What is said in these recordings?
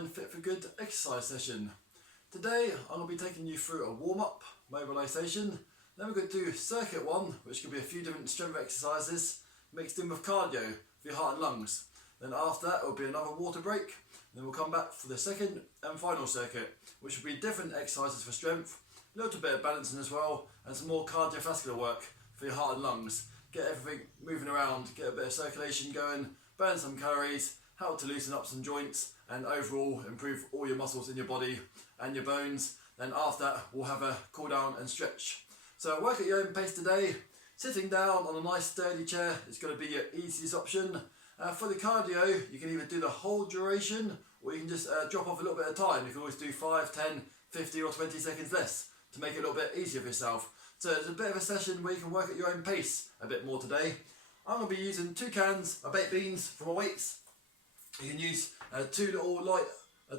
online Fit For Good exercise session. Today I'm going to be taking you through a warm-up mobilisation. Then we're going to do circuit one, which could be a few different strength exercises mixed in with cardio for your heart and lungs. Then after that it will be another water break. Then we'll come back for the second and final circuit, which will be different exercises for strength, a little bit of balancing as well, and some more cardiovascular work for your heart and lungs. Get everything moving around, get a bit of circulation going, burn some calories, help to loosen up some joints, and overall improve all your muscles in your body and your bones. Then after that we'll have a cool down and stretch. So work at your own pace today. Sitting down on a nice sturdy chair is going to be your easiest option. For the cardio, you can either do the whole duration or you can just drop off a little bit of time. You can always do 5, 10, 50 or 20 seconds less to make it a little bit easier for yourself. So it's a bit of a session where you can work at your own pace a bit more today. I'm going to be using 2 cans of baked beans for my weights. You can use 2 little light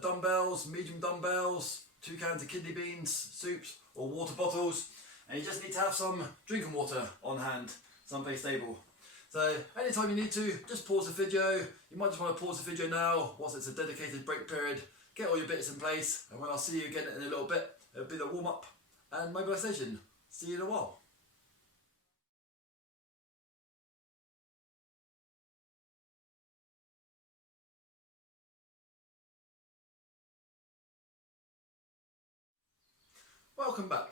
dumbbells, medium dumbbells, 2 cans of kidney beans, soups or water bottles. And you just need to have some drinking water on hand, someplace stable. So anytime you need to, just pause the video. You might just want to pause the video now whilst it's a dedicated break period. Get all your bits in place, and when I'll see you again in a little bit, it'll be the warm up and mobilisation. See you in a while. Welcome back.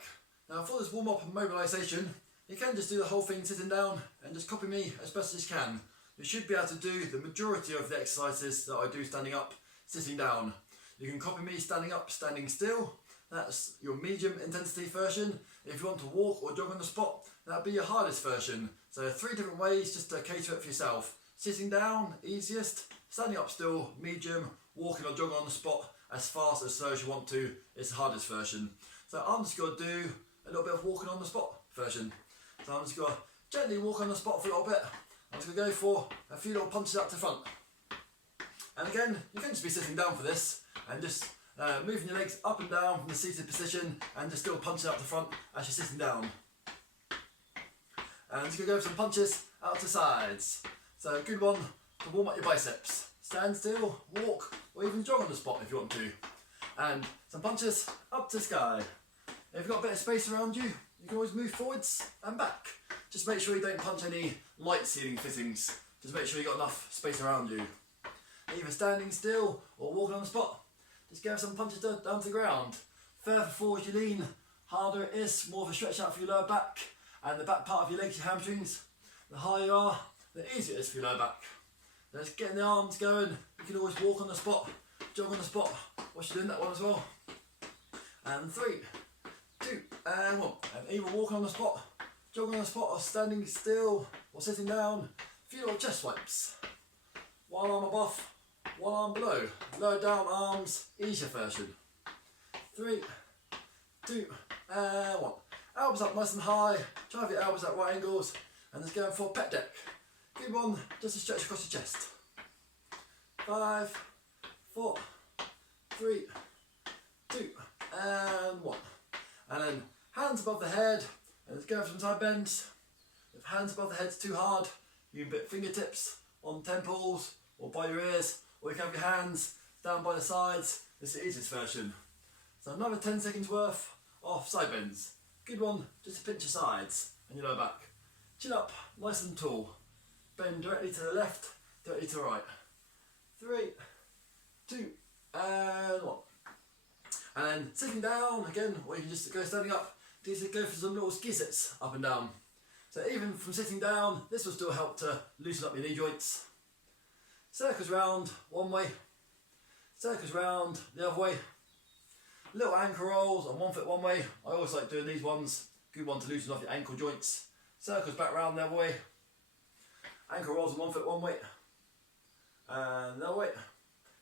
Now for this warm up and mobilisation, you can just do the whole thing sitting down and just copy me as best as you can. You should be able to do the majority of the exercises that I do standing up, sitting down. You can copy me standing up, standing still. That's your medium intensity version. If you want to walk or jog on the spot, that'll be your hardest version. So 3 different ways just to cater it for yourself. Sitting down, easiest. Standing up still, medium. Walking or jogging on the spot as fast as slow as you want to is the hardest version. So I'm just going to do a little bit of walking on the spot version. So I'm just going to gently walk on the spot for a little bit. I'm just going to go for a few little punches up to front. And again, you can just be sitting down for this and just moving your legs up and down from the seated position and just still punching up to front as you're sitting down. And just going to go for some punches out to sides. So a good one to warm up your biceps. Stand still, walk, or even jog on the spot if you want to. And some punches up to sky. If you've got a bit of space around you, you can always move forwards and back. Just make sure you don't punch any light ceiling fittings. Just make sure you've got enough space around you. Either standing still or walking on the spot. Just give some punches down to the ground. Further forward you lean, harder it is, more of a stretch out for your lower back and the back part of your legs, your hamstrings. The higher you are, the easier it is for your lower back. Just getting the arms going. You can always walk on the spot, jog on the spot. Whilst you're doing that one as well. And 3, 2, and 1. And either walking on the spot, jogging on the spot, or standing still, or sitting down. A few little chest swipes. One arm above, one arm below. Lower down arms, easier version. 3, 2, and 1. Elbows up nice and high. Try with your elbows at right angles. And just going for pec deck. Good one, just to stretch across your chest. 5, 4, 3, 2, and 1. And then hands above the head, and let's go for some side bends. If hands above the head's too hard, you can put fingertips on temples or by your ears, or you can have your hands down by the sides. This is the easiest version. So another 10 seconds worth of side bends. Good one, just to pinch your sides and your lower back. Chin up, nice and tall. Bend directly to the left, directly to the right. 3, 2, and 1. And then sitting down again, or you can just go standing up, just go for some little ski sits up and down. So even from sitting down, this will still help to loosen up your knee joints. Circles round one way, circles round the other way. Little ankle rolls on one foot one way. I always like doing these ones. Good one to loosen off your ankle joints. Circles back round the other way. Ankle rolls on one foot one way. And the other way.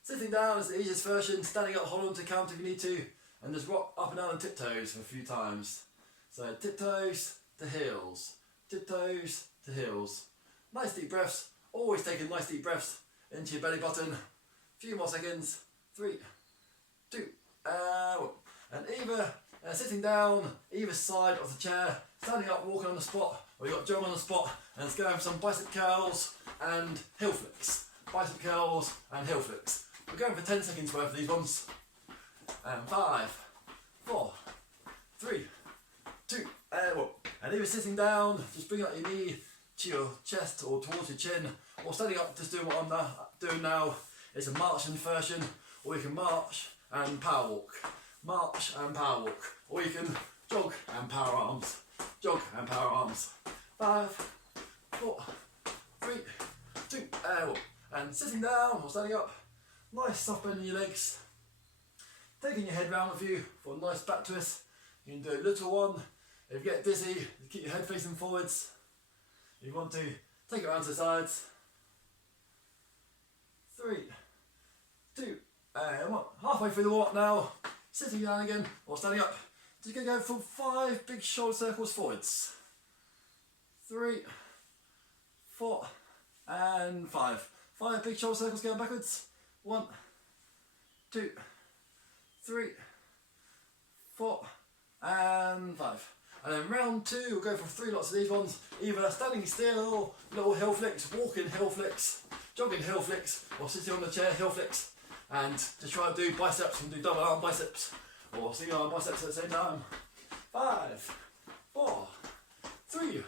Sitting down is the easiest version. Standing up, hold on to count if you need to. And just rock up and down on tiptoes for a few times. So tiptoes to heels. Tiptoes to heels. Nice deep breaths. Always taking nice deep breaths into your belly button. A few more seconds. 3, 2, and 1. And either sitting down, either side of the chair, standing up, walking on the spot, or you've got jog on the spot, and it's going for some bicep curls and heel flicks. Bicep curls and heel flicks. We're going for 10 seconds worth of these ones. And 5, 4, 3, 2, and 1. And if you're sitting down, just bring up your knee to your chest or towards your chin, or standing up, just doing what I'm doing now. It's a marching version, or you can march and power walk. March and power walk. Or you can jog and power arms. Jog and power arms. 5, 4, 3, 2, and 1. And sitting down or standing up, nice soft bend in your legs. Taking your head round with you for a nice back twist. You can do a little one. If you get dizzy, keep your head facing forwards. If you want to, take it around to the sides. 3, 2, and 1. Halfway through the walk now, sitting down again or standing up. Just going to go for 5 big shoulder circles forwards. 3, 4, and 5. 5 big shoulder circles going backwards. 1, 2, 3, 4, and 5. And then round 2, we'll go for 3 lots of these ones. Either standing still, little hill flicks, walking hill flicks, jogging hill flicks, or sitting on the chair hill flicks. And just try to do biceps and do double arm biceps, or single arm biceps at the same time. 5, 4, 3,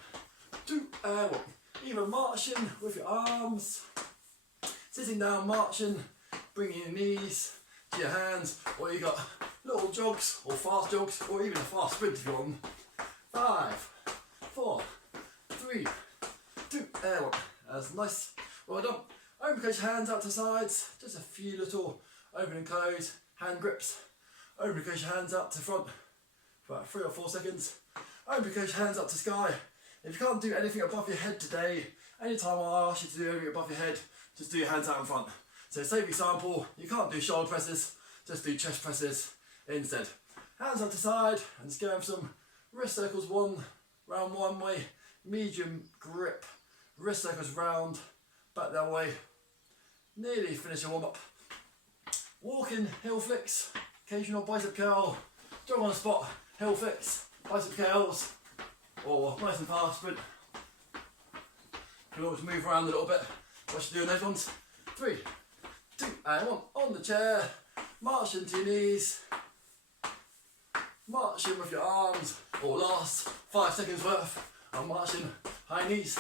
2, and 1. Either marching with your arms, sitting down marching, bringing your knees to your hands, or you got little jogs or fast jogs, or even a fast sprint if you want. 5, 4, 3, 2, and 1. That's nice. Well done. Open close your hands out to the sides. Just a few little open and close hand grips. Open and close your hands out to front for about 3 or 4 seconds. Open and close your hands up to sky. If you can't do anything above your head today, anytime I ask you to do anything above your head, just do your hands out in front. So say for example, you can't do shoulder presses, just do chest presses instead. Hands up to side and just go for some wrist circles round one way, medium grip, wrist circles round, back that way. Nearly finish your warm up. Walking hill flicks, occasional bicep curl, jog on the spot, hill flicks, bicep curls, or nice and fast sprint. You can always move around a little bit whilst you're doing those ones. 3, 2, and 1. On the chair, march into your knees, march in with your arms, or last 5 seconds worth of marching high knees.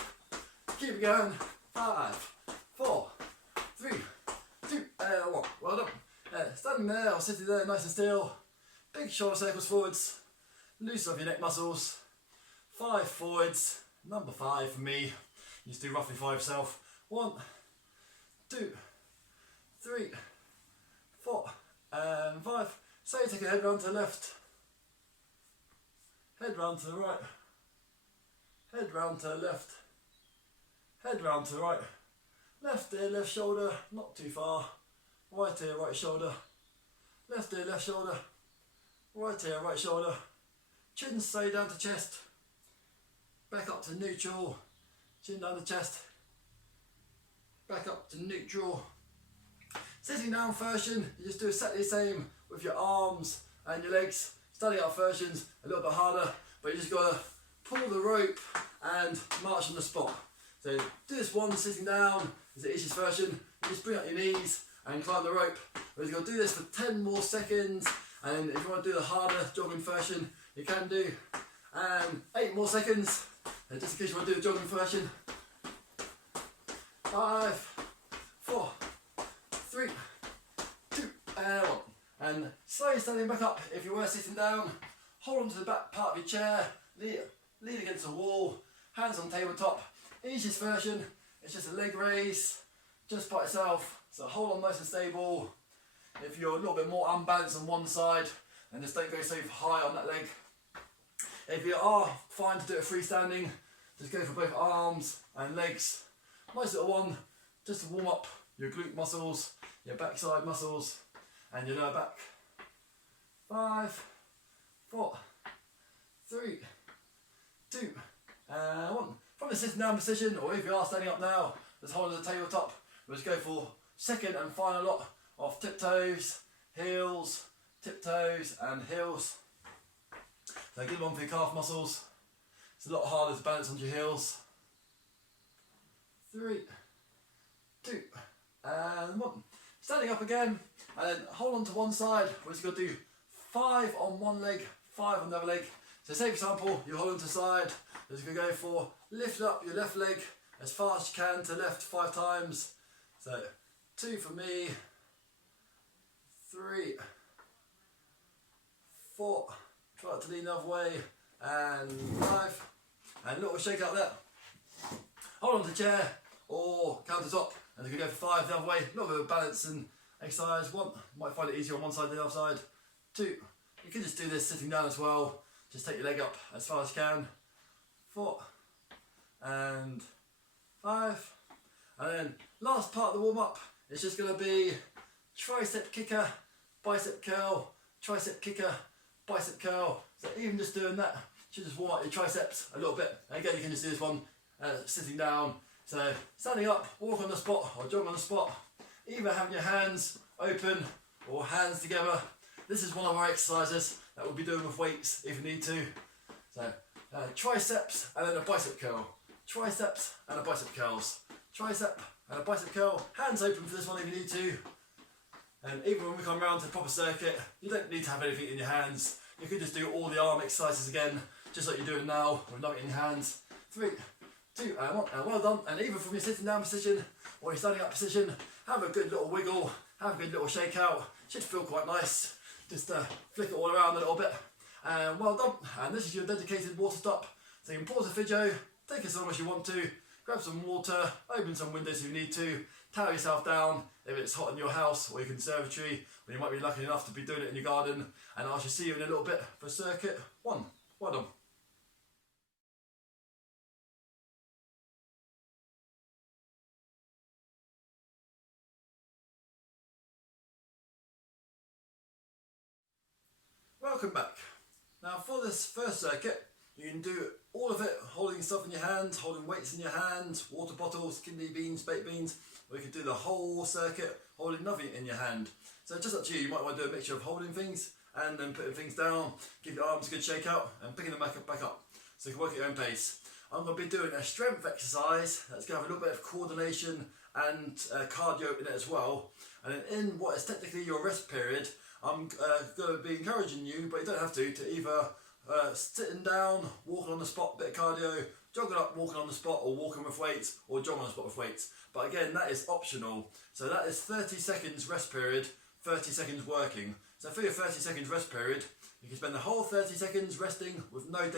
Keep it going. 5, 4, 3, 2, and 1. Well done. Standing there or sitting there nice and still. Big shoulder circles forwards. Loosen up your neck muscles. 5 forwards. Number 5 for me. You just do roughly 5 yourself. 1, 2, 3, 4, and 5. So you take your head round to the left. Head round to the right. Head round to the left. Head round to the right. Left ear, left shoulder, not too far. Right ear, right shoulder. Left ear, left shoulder. Right ear, right shoulder. Chin stay down to chest. Back up to neutral. Chin down to chest. Back up to neutral. Sitting down version, you just do exactly the same with your arms and your legs. Standing up version's a little bit harder, but you just gotta pull the rope and march on the spot. So do this one sitting down is the easiest version. You just bring up your knees and climb the rope. But you've got to do this for 10 more seconds, and if you want to do the harder jogging version, you can do. And 8 more seconds, and just in case you want to do the jogging version. 5, 4, 3, 2, and 1. And slowly standing back up if you were sitting down. Hold on to the back part of your chair, lean against the wall, hands on tabletop. Easiest version, it's just a leg raise, just by itself. So hold on nice and stable. If you're a little bit more unbalanced on one side, then just don't go so high on that leg. If you are fine to do it freestanding, just go for both arms and legs. Nice little one, just to warm up your glute muscles, your backside muscles, and your lower back. 5, 4, 3, 2, and 1. From the sitting down position, or if you are standing up now, just hold on the tabletop. We'll just go for second and final lot of tiptoes, heels, tiptoes, and heels. So a good one for your calf muscles. It's a lot harder to balance onto your heels. 3, 2, and 1. standing up again, and then hold on to one side. We're just going to do 5 on one leg, 5 on the other leg. So say for example, you hold on to the side, you're just going to go for lift up your left leg as far as you can to left 5 times. So 2 for me, 3, 4, try to lean the other way, and 5, and a little shake out there. Hold on to the chair or countertop, and you can go for 5 the other way. A little bit of balance and exercise. 1, might find it easier on one side than the other side. 2, you can just do this sitting down as well. Just take your leg up as far as you can. 4, and 5, and then last part of the warm up is just going to be tricep kicker, bicep curl, tricep kicker, bicep curl. So even just doing that should just warm up your triceps a little bit. And again, you can just do this one sitting down. So standing up, walk on the spot or jog on the spot. Either having your hands open or hands together. This is one of our exercises that we'll be doing with weights if you need to. So triceps and then a bicep curl. Triceps and a bicep curls. Tricep and a bicep curl. Hands open for this one if you need to. And even when we come around to the proper circuit, you don't need to have anything in your hands. You can just do all the arm exercises again, just like you're doing now, with nothing in your hands. 3, 2, and 1, and well done. And even from your sitting down position or your standing up position, have a good little wiggle, have a good little shake out. Should feel quite nice. Just flick it all around a little bit. And well done. And this is your dedicated water stop. So you can pause the video, take as long as you want to, grab some water, open some windows if you need to, towel yourself down if it's hot in your house or your conservatory, when you might be lucky enough to be doing it in your garden. And I shall see you in a little bit for circuit 1. Well done. Welcome back. Now for this first circuit, you can do all of it holding stuff in your hands, holding weights in your hands, water bottles, kidney beans, baked beans, or you could do the whole circuit holding nothing in your hand. So just up to you. You might want to do a mixture of holding things and then putting things down, give your arms a good shake out and picking them back up. So you can work at your own pace. I'm going to be doing a strength exercise that's going to have a little bit of coordination and cardio in it as well. And then in what is technically your rest period, I'm going to be encouraging you, but you don't have to either sitting down, walking on the spot, bit of cardio, jogging up, walking on the spot, or walking with weights, or jogging on the spot with weights. But again, that is optional. So that is 30 seconds rest period, 30 seconds working. So for your 30 seconds rest period, you can spend the whole 30 seconds resting with no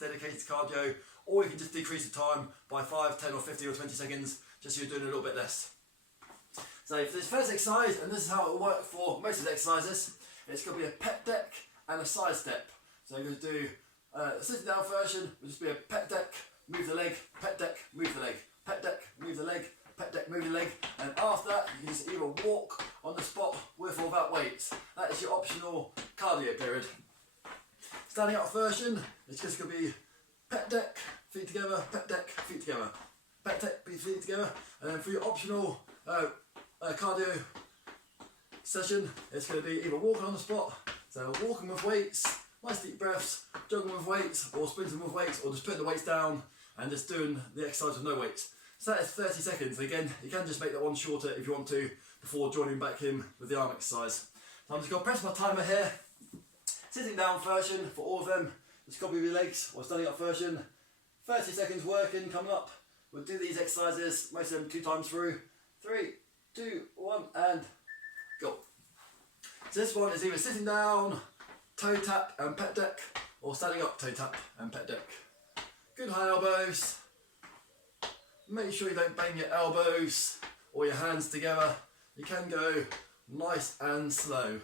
dedicated cardio, or you can just decrease the time by 5, 10 or 50 or 20 seconds, just so you're doing a little bit less. So for this first exercise, and this is how it will work for most of the exercises, it's going to be a pec deck and a side step. So you're going to do a sitting down version, will just be a pec deck, move the leg, pec deck, move the leg, pec deck, move the leg, pec deck, move the leg, and after that you can just either walk on the spot with or without weights. That is your optional cardio period. Standing up version, it's just going to be pec deck, feet together, pec deck, feet together, pec deck, feet together, and then for your optional cardio session, it's going to be either walking on the spot, so walking with weights, nice deep breaths, jogging with weights, or sprinting with weights, or just putting the weights down and just doing the exercise with no weights. So that is 30 seconds. Again, you can just make that one shorter if you want to before joining back in with the arm exercise. So I'm just going to press my timer here. Sitting down version for all of them, just copy your legs, or standing up version. 30 seconds working coming up. We'll do these exercises, most of them 2 times through. 3, 2, 1, and go. So this one is either sitting down, toe tap and pec deck, or standing up, toe tap and pec deck. Good high elbows. Make sure you don't bang your elbows or your hands together. You can go nice and slow.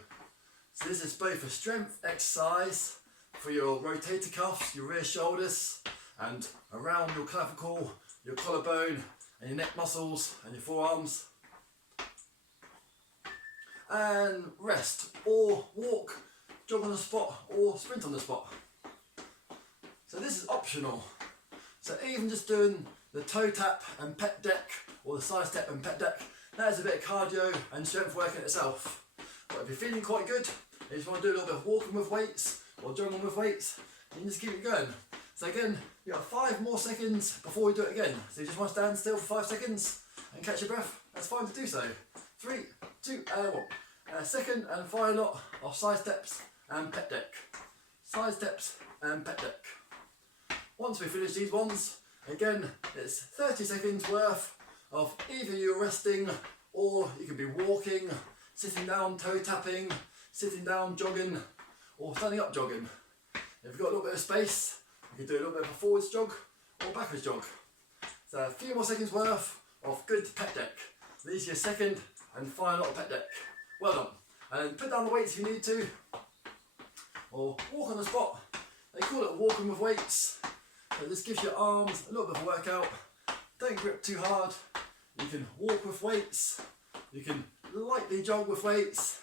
So this is both a strength exercise for your rotator cuffs, your rear shoulders, and around your clavicle, your collarbone, and your neck muscles and your forearms. And rest, or walk, jog on the spot, or sprint on the spot. So this is optional. So even just doing the toe tap and pec deck, or the side step and pec deck, that is a bit of cardio and strength work in itself. But if you're feeling quite good, and you just want to do a little bit of walking with weights, or jogging with weights, you can just keep it going. So again, you have 5 more seconds before we do it again. So you just want to stand still for 5 seconds and catch your breath. That's fine to do so. 3, 2, and 1. Second and final lot of side steps and pec deck. Side steps and pec deck. Once we finish these ones, again, it's 30 seconds worth of either you're resting or you could be walking, sitting down, toe tapping, sitting down, jogging, or standing up jogging. If you've got a little bit of space, you can do a little bit of a forwards jog or backwards jog. So a few more seconds worth of good pec deck. These are your second and final lot of pec deck. Well done. And put down the weights if you need to, or walk on the spot. They call it walking with weights. So this gives your arms a little bit of a workout. Don't grip too hard. You can walk with weights. You can lightly jog with weights.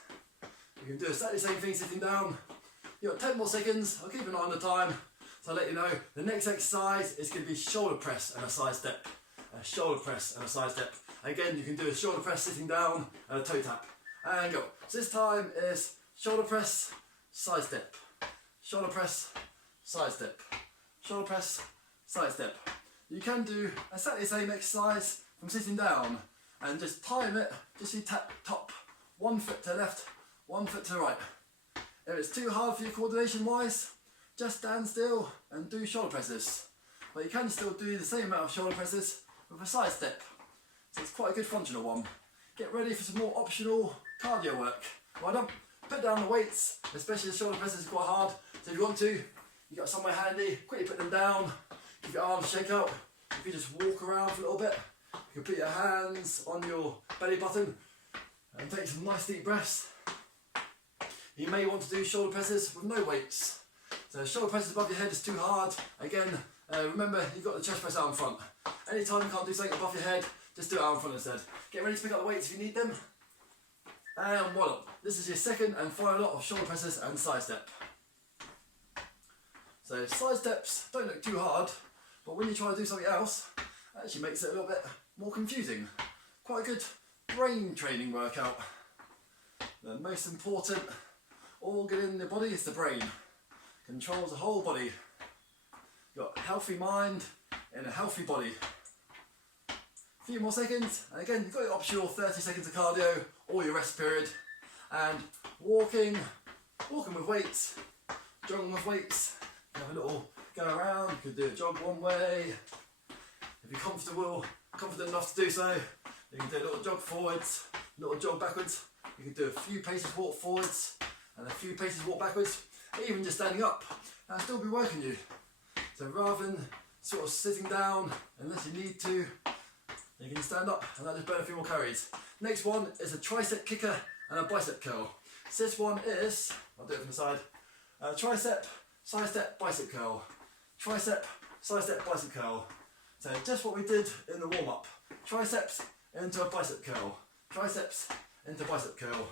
You can do exactly the same thing sitting down. You've got 10 more seconds. I'll keep an eye on the time. So I'll let you know the next exercise is going to be shoulder press and a side step. A shoulder press and a side step. Again, you can do a shoulder press sitting down and a toe tap. And go. So this time is shoulder press, side step. Shoulder press, side step. Shoulder press, side step. You can do exactly the same exercise from sitting down and just time it, just you tap top, 1 foot to the left, 1 foot to the right. If it's too hard for you coordination wise, just stand still and do shoulder presses. But you can still do the same amount of shoulder presses with a side step. So it's quite a good functional one. Get ready for some more optional cardio work. Well done. Put down the weights, especially the shoulder presses are quite hard. So if you want to, you got somewhere handy, quickly put them down, give your arms a shake out. You can just walk around for a little bit. You can put your hands on your belly button and take some nice deep breaths. You may want to do shoulder presses with no weights. So shoulder presses above your head is too hard. Again, remember you've got the chest press out in front. Anytime you can't do something above your head, just do it out in front instead. Get ready to pick up the weights if you need them. And voila, this is your second and final lot of shoulder presses and side step. So side steps don't look too hard, but when you try to do something else, it actually makes it a little bit more confusing. Quite a good brain training workout. The most important organ in the body is the brain. Controls the whole body. You've got a healthy mind in a healthy body. A few more seconds, and again you've got your optional 30 seconds of cardio or your rest period. And walking with weights, jogging with weights. You have a little go around, you could do a jog one way. If you're confident enough to do so, you can do a little jog forwards, a little jog backwards. You can do a few paces walk forwards and a few paces walk backwards. Even just standing up, that'll still be working you. So rather than sort of sitting down, unless you need to, you can stand up and that'll just burn a few more calories. Next one is a tricep kicker and a bicep curl. So this one is, I'll do it from the side, tricep, side step, bicep curl. Tricep, side step, bicep curl. So just what we did in the warm up. Triceps into a bicep curl. Triceps into bicep curl.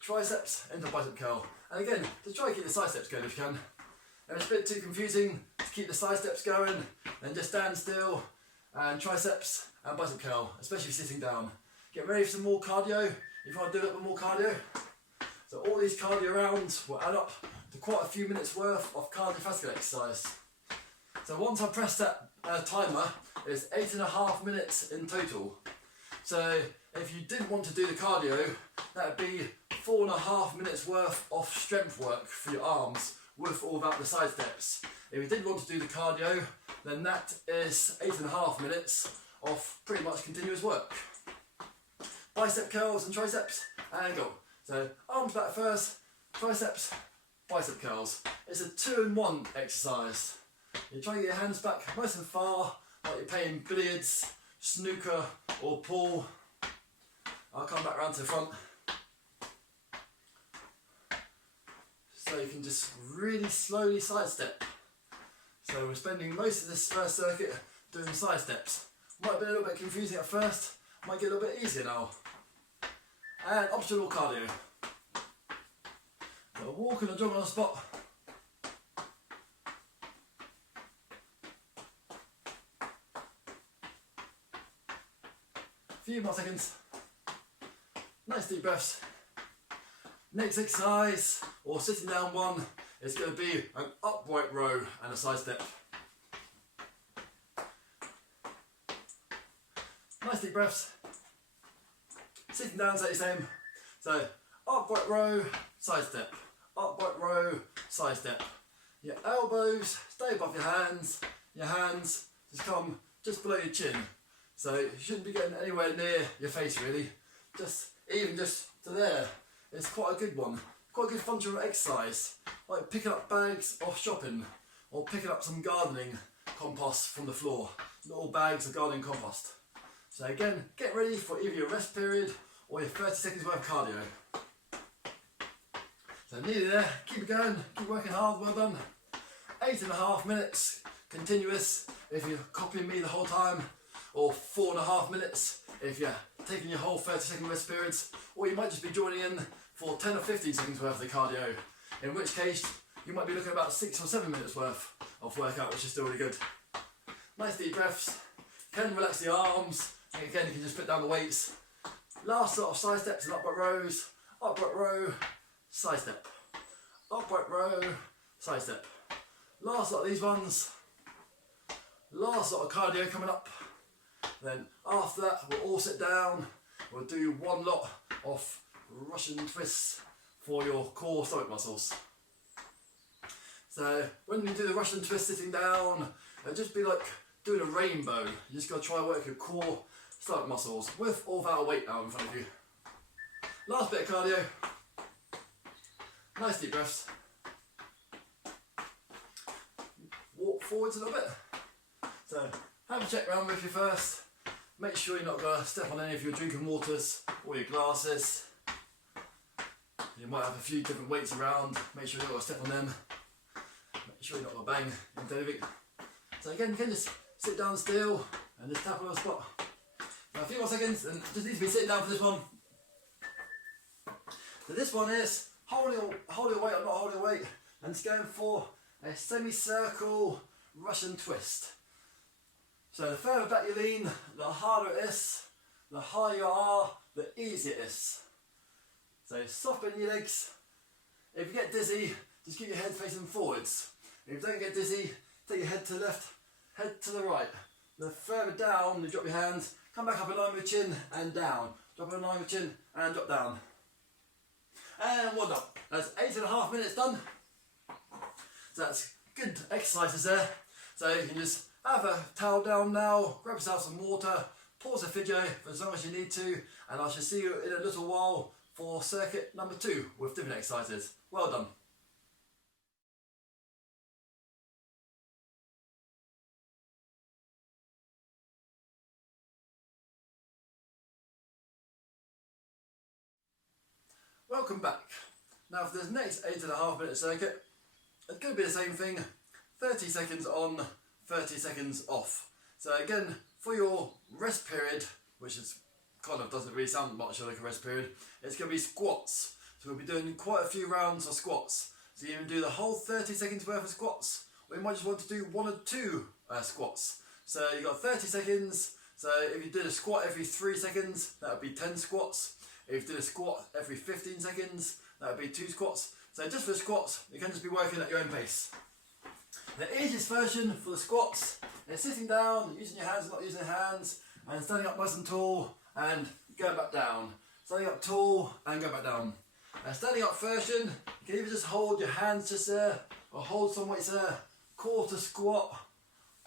Triceps into bicep curl. And again, just try to keep the side steps going if you can. If it's a bit too confusing to keep the side steps going, then just stand still and triceps and bicep curl, especially if you're sitting down. Get ready for some more cardio if you want to do a little bit more cardio. So all these cardio rounds will add up to quite a few minutes worth of cardiovascular exercise. So once I press that timer, it's 8.5 minutes in total. So if you didn't want to do the cardio, that would be 4.5 minutes worth of strength work for your arms with or without the side steps. If you did want to do the cardio, then that is 8.5 minutes of pretty much continuous work. Bicep curls and triceps, and go. So arms back first, triceps, bicep curls. It's a 2-in-1 exercise. You try to get your hands back nice and far, like you're playing billiards, snooker or pool. I'll come back round to the front. So you can just really slowly side step. So we're spending most of this first circuit doing side steps. Might be a little bit confusing at first, might get a little bit easier now. And optional cardio. So walk and a jog on the spot. Few more seconds. Nice deep breaths. Next exercise, or sitting down one, is going to be an upright row and a side step. Nice deep breaths. Sitting down, exactly the same. So upright row, side step. Upright row, side step. Your elbows stay above your hands. Your hands just come just below your chin. So you shouldn't be getting anywhere near your face really. Even just to there. It's quite a good one. Quite a good functional exercise. Like picking up bags off shopping. Or picking up some gardening compost from the floor. Little bags of gardening compost. So again, get ready for either your rest period or your 30 seconds worth of cardio. So nearly there, keep it going, keep working hard, well done. 8.5 minutes, continuous, if you're copying me the whole time, or 4.5 minutes if you're taking your whole 30-second rest periods, or you might just be joining in for 10 or 15 seconds worth of the cardio, in which case you might be looking at about 6 or 7 minutes worth of workout, which is still really good. Nice deep breaths, can relax the arms, and again you can just put down the weights. Last sort of side steps and upright rows, upright row, side step, upright row, side step. Last lot of these ones, last lot of cardio coming up. Then after that we'll all sit down, we'll do one lot of Russian twists for your core stomach muscles. So when you do the Russian twist sitting down, it'll just be like doing a rainbow. You just got to try and work your core stomach muscles with or without a weight out in front of you. Last bit of cardio. Nice deep breaths. Walk forwards a little bit. So have a check round with you first. Make sure you're not going to step on any of your drinking waters or your glasses. You might have a few different weights around. Make sure you're not going to step on them. Make sure you're not going to bang into anything. So again, you can just sit down still and just tap on a spot. Now a few more seconds and just need to be sitting down for this one. So this one is holding your weight or not holding your weight, and it's going for a semicircle Russian twist. So the further back you lean, the harder it is, the higher you are, the easier it is. So soft bend your legs. If you get dizzy, just keep your head facing forwards. If you don't get dizzy, take your head to the left, head to the right. The further down you drop your hands, come back up in line with chin and down. Drop in line with chin and drop down. And well done. That's 8.5 minutes done. So that's good exercises there. So you can just have a towel down now, grab yourself some water, pause the video for as long as you need to, and I shall see you in a little while for circuit number 2 with different exercises. Well done. Welcome back. Now for this next 8.5 minute circuit, it's going to be the same thing, 30 seconds on, 30 seconds off. So again, for your rest period, which is kind of doesn't really sound much like a rest period, it's going to be squats. So we'll be doing quite a few rounds of squats. So you can do the whole 30 seconds worth of squats, or you might just want to do 1 or 2 squats. So you've got 30 seconds, so if you did a squat every 3 seconds, that would be 10 squats. If you did a squat every 15 seconds, that would be 2 squats. So just for the squats, you can just be working at your own pace. The easiest version for the squats is sitting down, using your hands, not using your hands, and standing up nice and tall and going back down. Standing up tall and go back down. Standing up version, you can either just hold your hands just there, or hold some weights there, quarter squat,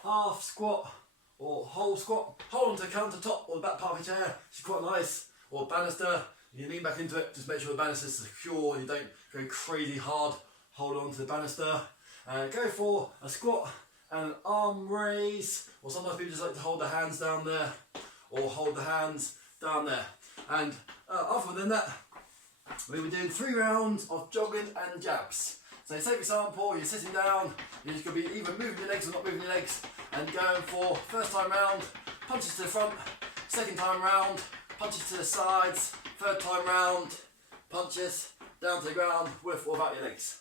half squat, or whole squat. Hold onto the countertop or the back part of your chair, which is quite nice, or banister. You lean back into it, just make sure the banister is secure and you don't go crazy hard. Hold on to the banister. Go for a squat and an arm raise, or sometimes people just like to hold their hands down there, or hold the hands down there. And other than that, we'll be doing 3 rounds of jogging and jabs. So say for example, you're sitting down, you're just going to be either moving your legs or not moving your legs, and going for first time round, punches to the front, second time round, punches to the sides, third time round, punches down to the ground with or without your legs.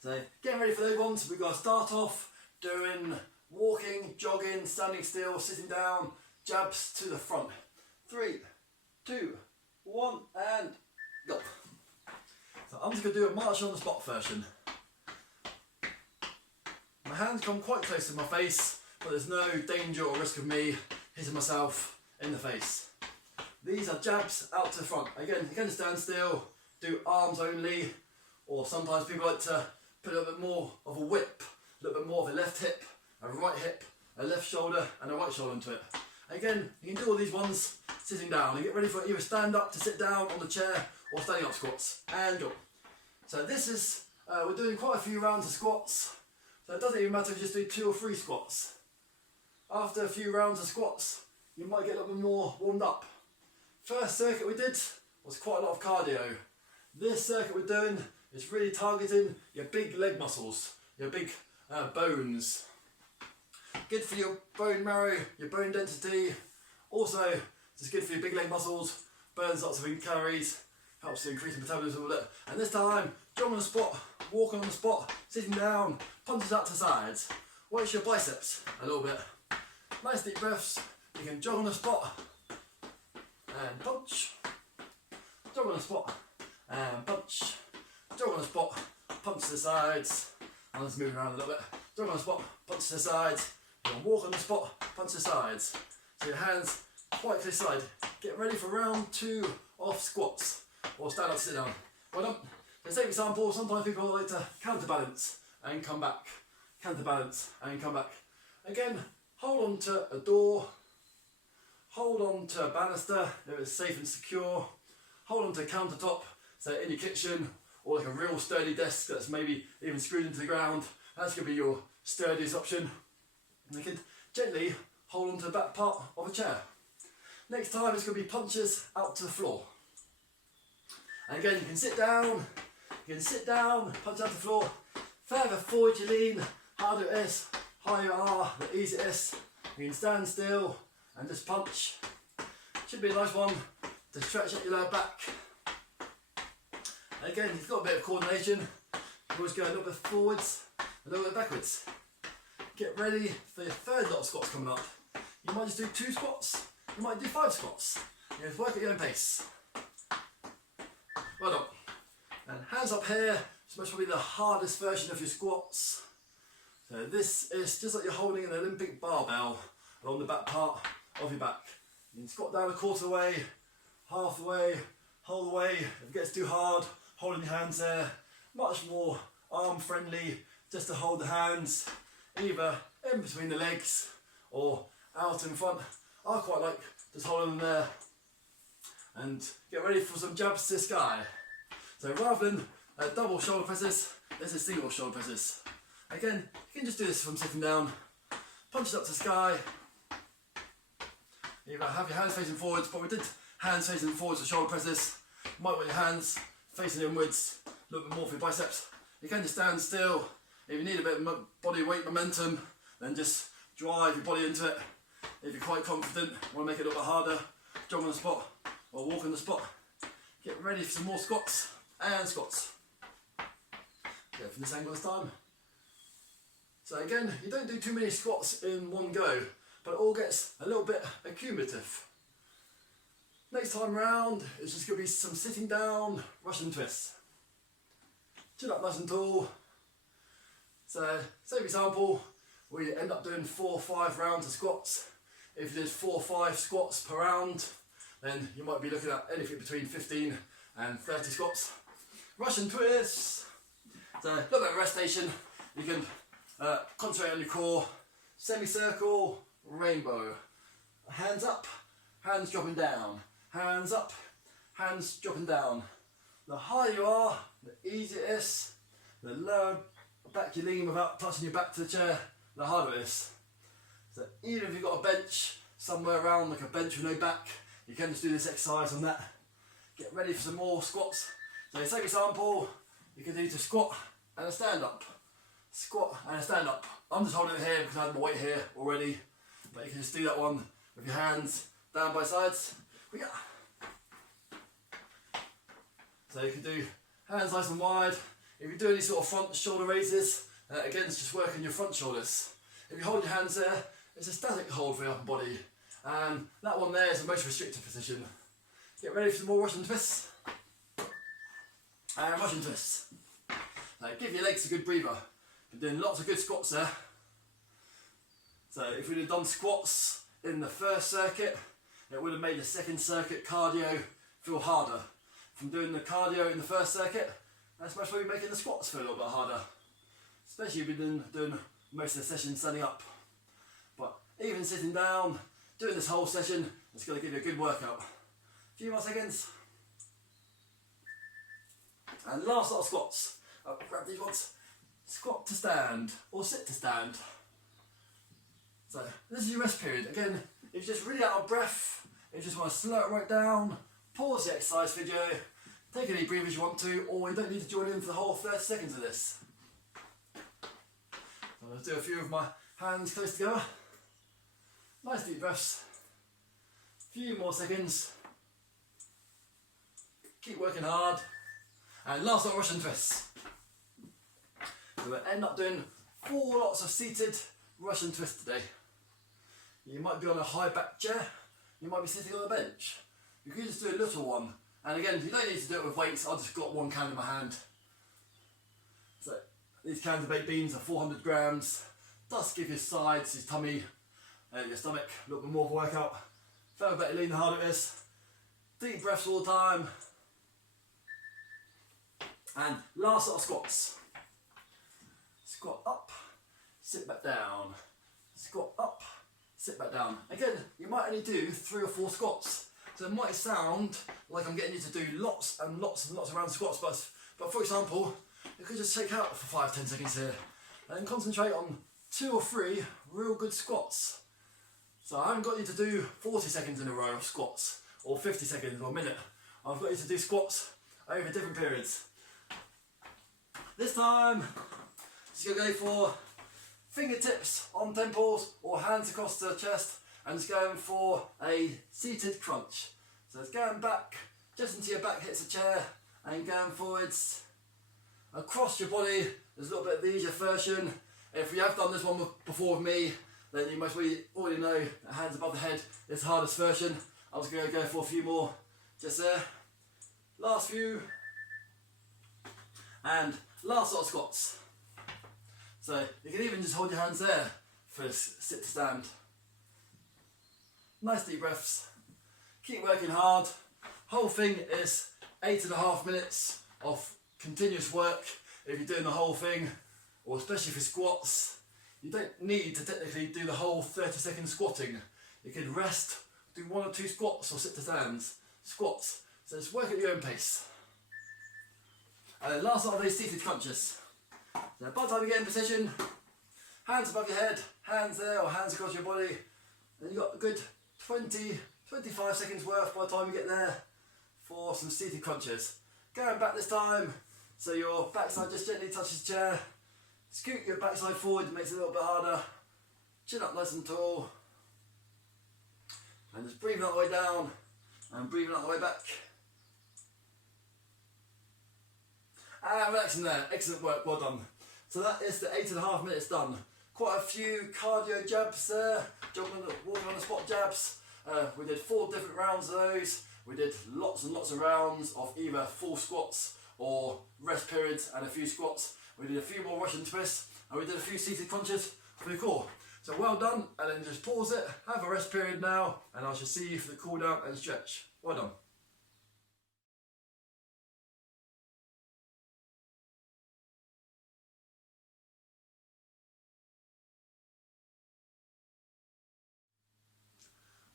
So getting ready for those ones, we've got to start off doing walking, jogging, standing still, sitting down, jabs to the front. 3, 2, 1 and go. So I'm just going to do a march on the spot version. My hands come quite close to my face, but there's no danger or risk of me hitting myself in the face. these are jabs out to the front. Again, you can stand still, do arms only, or sometimes people like to put a little bit more of a whip, a little bit more of a left hip, a right hip, a left shoulder and a right shoulder into it. Again, you can do all these ones sitting down and get ready for either stand up to sit down on the chair or standing up squats and jump. So this is, we're doing quite a few rounds of squats, so it doesn't even matter if you just do 2 or 3 squats. After a few rounds of squats, you might get a little bit more warmed up. First circuit we did was quite a lot of cardio. This circuit we're doing is really targeting your big leg muscles, your big bones. Good for your bone marrow, your bone density. Also, it's good for your big leg muscles, burns lots of calories, helps to increase the metabolism a bit. And this time, jog on the spot, walking on the spot, sitting down, punches out to the sides. Works your biceps a little bit. Nice deep breaths. You can jog on the spot and punch. Jog on the spot and punch. Jog on the spot, punch to the sides. And let's move around a little bit. Jog on the spot, punch to the sides. You can walk on the spot, punch to the sides. So your hands quite to the side. Get ready for round 2 of squats. Or stand up, sit down. Well done. For the same example, sometimes people like to counterbalance and come back. Counterbalance and come back. Again, hold on to a door. Hold on to a banister if it's safe and secure. Hold on to a countertop, so in your kitchen, or like a real sturdy desk that's maybe even screwed into the ground. That's going to be your sturdiest option. And you can gently hold on to the back part of a chair. Next time it's going to be punches out to the floor. And again, you can sit down, punch out to the floor. Further forward you lean, harder it is, higher you are, the easier it is. You can stand still and just punch. Should be a nice one to stretch out your lower back. Again, you've got a bit of coordination. You always go a little bit forwards, a little bit backwards. Get ready for your third lot of squats coming up. You might just do 2 squats, you might do 5 squats. You just work at your own pace. Well done. And hands up here, it's most probably the hardest version of your squats. So this is just like you're holding an Olympic barbell along the back part of your back. You can squat down a quarter way, half the way, whole way. If it gets too hard, holding your hands there. Much more arm friendly, just to hold the hands either in between the legs or out in front. I quite like just holding them there. And get ready for some jabs to the sky. So rather than double shoulder presses, this is single shoulder presses. Again, you can just do this from sitting down, punch it up to the sky. You have your hands facing forwards, but we did hands facing forwards for shoulder presses. You might want your hands facing inwards, a little bit more for your biceps. You can just stand still. If you need a bit of body weight momentum, then just drive your body into it. If you're quite confident, want to make it a little bit harder, jump on the spot or walk on the spot. Get ready for some more squats and squats. Go from this angle this time. So again, you don't do too many squats in one go, but it all gets a little bit accumulative. Next time round, it's just going to be some sitting down Russian twists. Chin up nice and tall. So, same example, we end up doing 4 or 5 rounds of squats. If you did 4 or 5 squats per round, then you might be looking at anything between 15 and 30 squats. Russian twists. So, a little bit of rest station. You can concentrate on your core. Semicircle, rainbow. Hands up, hands dropping down. Hands up, hands dropping down. The higher you are, the easier it is. The lower back you lean without touching your back to the chair, the harder it is. So even if you've got a bench somewhere around, like a bench with no back, you can just do this exercise on that. Get ready for some more squats. So same example, you can do to squat and a stand up. Squat and a stand up. I'm just holding it here because I have my weight here already, but you can just do that one with your hands down by sides. So you can do hands nice and wide. If you do any sort of front shoulder raises, again it's just working your front shoulders. If you hold your hands there, it's a static hold for your upper body. And that one there is the most restricted position. Get ready for some more Russian twists. And Russian twists. Now give your legs a good breather. You're doing lots of good squats there. So if we'd have done squats in the first circuit, it would have made the second circuit cardio feel harder. From doing the cardio in the first circuit, that's most probably making the squats feel a little bit harder. Especially if you've been doing most of the session standing up. But even sitting down, doing this whole session, it's going to give you a good workout. A few more seconds. And last lot of squats. I'll grab these ones. Squat to stand, or sit to stand. So this is your rest period. Again, if you're just really out of breath, if you just want to slow it right down, pause the exercise video, take a deep breath if you want to, or you don't need to join in for the whole 30 seconds of this. So I'll do a few of my hands close together. Nice deep breaths. A few more seconds. Keep working hard. And last lot of Russian twists. So we'll end up doing 4 lots of seated Russian twists today. You might be on a high back chair, you might be sitting on a bench. You can just do a little one. And again, you don't need to do it with weights, I've just got 1 can in my hand. So these cans of baked beans are 400 grams. Does give your sides, your tummy, your stomach a little bit more of a workout. Further better lean, the harder it is. Deep breaths all the time. And last lot of squats. Squat up, sit back down. Squat up, sit back down. Again, you might only do 3 or 4 squats. So it might sound like I'm getting you to do lots and lots and lots of round squats, but for example, you could just take out for 5-10 seconds here and concentrate on 2 or 3 real good squats. So I haven't got you to do 40 seconds in a row of squats, or 50 seconds or a minute. I've got you to do squats over different periods. This time, just gonna go for fingertips on temples or hands across the chest, and just going for a seated crunch. So it's going back just until your back hits the chair and going forwards across your body. There's a little bit of the easier version. If you have done this one before with me, then you most already know that hands above the head is the hardest version. I'm just going to go for a few more just there. Last few. And last lot of squats. So you can even just hold your hands there for this sit to stand. Nice deep breaths. Keep working hard. Whole thing is 8.5 minutes of continuous work. If you're doing the whole thing, or especially for squats, you don't need to technically do the whole 30-second squatting. You can rest, do 1 or 2 squats or sit to stands. Squats. So just work at your own pace. And then last lot of these seated crunches. So by the time you get in position, hands above your head, hands there or hands across your body, and you've got a good 20-25 seconds worth by the time you get there for some seated crunches. Going back this time, so your backside just gently touches the chair. Scoot your backside forward, makes it a little bit harder. Chin up nice and tall. And just breathing out the way down and breathing out the way back. And relaxing there, excellent work, well done. So that is the 8.5 minutes done. Quite a few cardio jabs there, walking on the spot jabs. We did 4 different rounds of those. We did lots and lots of rounds of either full squats or rest periods and a few squats. We did a few more Russian twists and we did a few seated crunches for the core. So well done, and then just pause it, have a rest period now, and I shall see you for the cool down and stretch. Well done.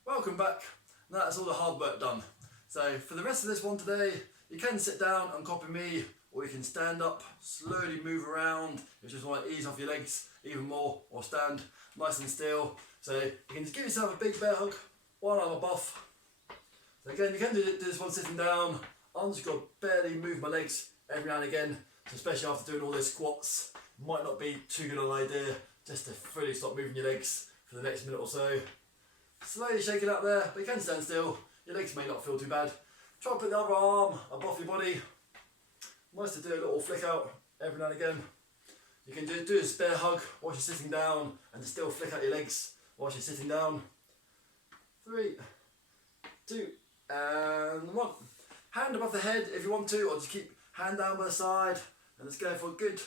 Welcome back. Now that's all the hard work done. So for the rest of this one today, you can sit down and copy me, or you can stand up, slowly move around if you just want to ease off your legs even more, or stand nice and still. So you can just give yourself a big bear hug while I'm above. So again, you can do this one sitting down. I'm just going to barely move my legs every now and again, so especially after doing all those squats. Might not be too good an idea just to fully stop moving your legs for the next minute or so. Slowly shake it up there, but you can stand still. Your legs may not feel too bad. Try and put the other arm above your body. Nice to do a little flick out every now and again. You can do a spare hug while you're sitting down and just still flick out your legs while you're sitting down. 3, 2, and 1. Hand above the head if you want to, or just keep hand down by the side and just go for a good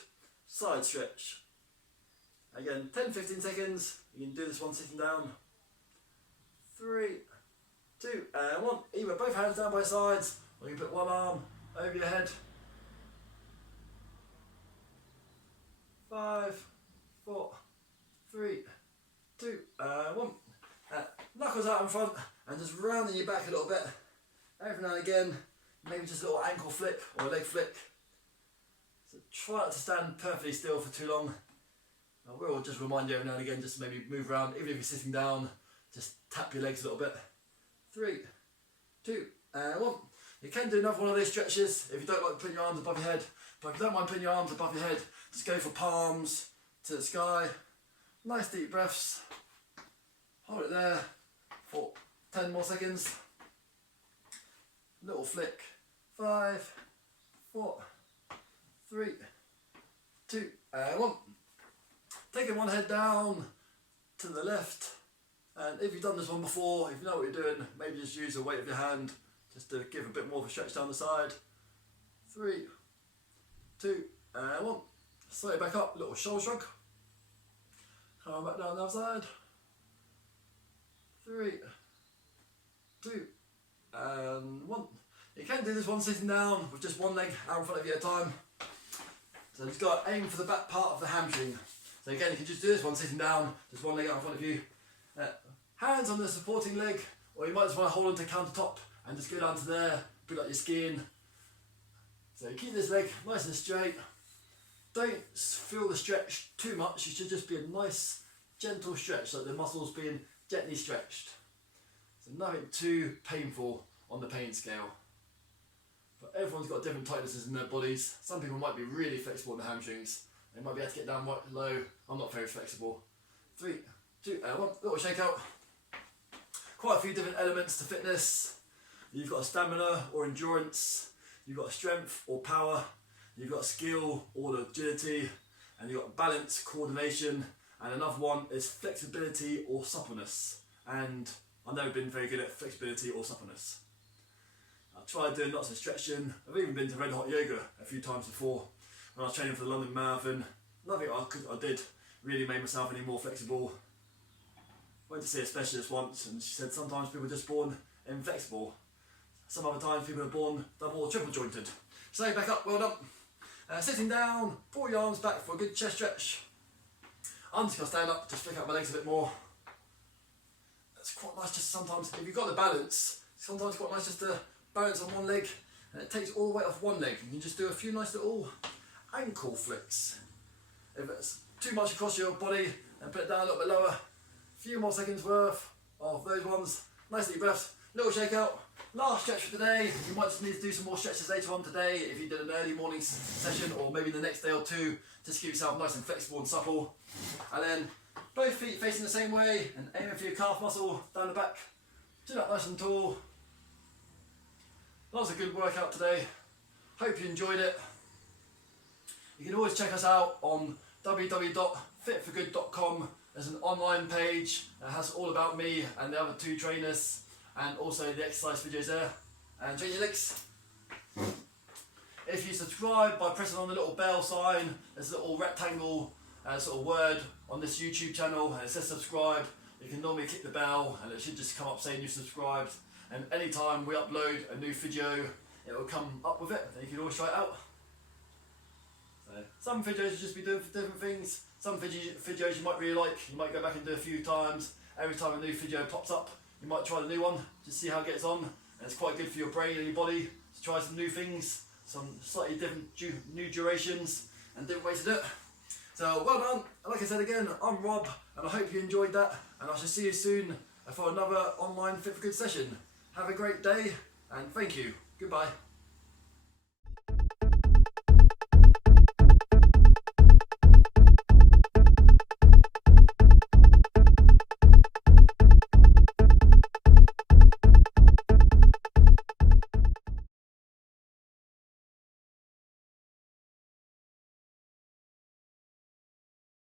side stretch. Again, 10-15 seconds. You can do this one sitting down. 3, 2 and 1. Either both hands down by sides, or you put one arm over your head. 5, 4, 3, 2 and 1. Knuckles out in front and just rounding your back a little bit. Every now and again, maybe just a little ankle flick or a leg flick. So try not to stand perfectly still for too long. I will just remind you every now and again, just to maybe move around. Even if you're sitting down, just tap your legs a little bit. 3, 2 and 1. You can do another one of these stretches if you don't like putting your arms above your head. But if you don't mind putting your arms above your head, just go for palms to the sky. Nice deep breaths. Hold it there for 10 more seconds. Little flick. 5, 4, 3, 2 and 1. Taking one head down to the left. And if you've done this one before, if you know what you're doing, maybe just use the weight of your hand just to give a bit more of a stretch down the side. 3, 2 and 1. Slowly back up, little shoulder shrug. Come back down the other side. 3, 2 and 1. You can do this one sitting down with just one leg out in front of you at a time. So just got to aim for the back part of the hamstring. So again, you can just do this one sitting down, just one leg out in front of you. Hands on the supporting leg, or you might just want to hold onto the countertop and just go down to there, put out your skin. So keep this leg nice and straight. Don't feel the stretch too much. It should just be a nice, gentle stretch, like the muscles being gently stretched. So nothing too painful on the pain scale. But everyone's got different tightnesses in their bodies. Some people might be really flexible in the hamstrings. They might be able to get down right low. I'm not very flexible. 3, 2 and 1. Little shake out. Quite a few different elements to fitness. You've got stamina or endurance. You've got strength or power. You've got skill or agility. And you've got balance, coordination. And another one is flexibility or suppleness. And I've never been very good at flexibility or suppleness. I've tried doing lots of stretching. I've even been to red hot yoga a few times before when I was training for the London Marathon. Nothing I did really made myself any more flexible. Went to see a specialist once and she said sometimes people are just born inflexible. Some other times people are born double or triple jointed. So back up, well done. Sitting down, pull your arms back for a good chest stretch. I'm just going to stand up, just flick out my legs a bit more. It's quite nice just sometimes, if you've got the balance, sometimes it's quite nice just to balance on one leg and it takes all the weight off one leg. You can just do a few nice little ankle flicks. If it's too much across your body, then put it down a little bit lower. A few more seconds worth of those ones. Nice deep breaths, little shake out. Last stretch for today. You might just need to do some more stretches later on today if you did an early morning session or maybe the next day or two, just to keep yourself nice and flexible and supple. And then both feet facing the same way and aiming for your calf muscle down the back. Chin up nice and tall. That was a good workout today. Hope you enjoyed it. You can always check us out on www.fitforgood.com. There's an online page that has all about me and the other 2 trainers and also the exercise videos there. And train your legs. If you subscribe by pressing on the little bell sign, there's a little rectangle sort of word on this YouTube channel and it says subscribe. You can normally click the bell and it should just come up saying you subscribed. And anytime we upload a new video, it will come up with it and you can always try it out. So some videos will just be doing for different things. Some videos you might really like, you might go back and do a few times. Every time a new video pops up, you might try the new one, just see how it gets on. And it's quite good for your brain and your body to try some new things, some slightly different new durations and different ways to do it. So well done, and like I said again, I'm Rob, and I hope you enjoyed that, and I shall see you soon for another online Fit for Good session. Have a great day, and thank you. Goodbye.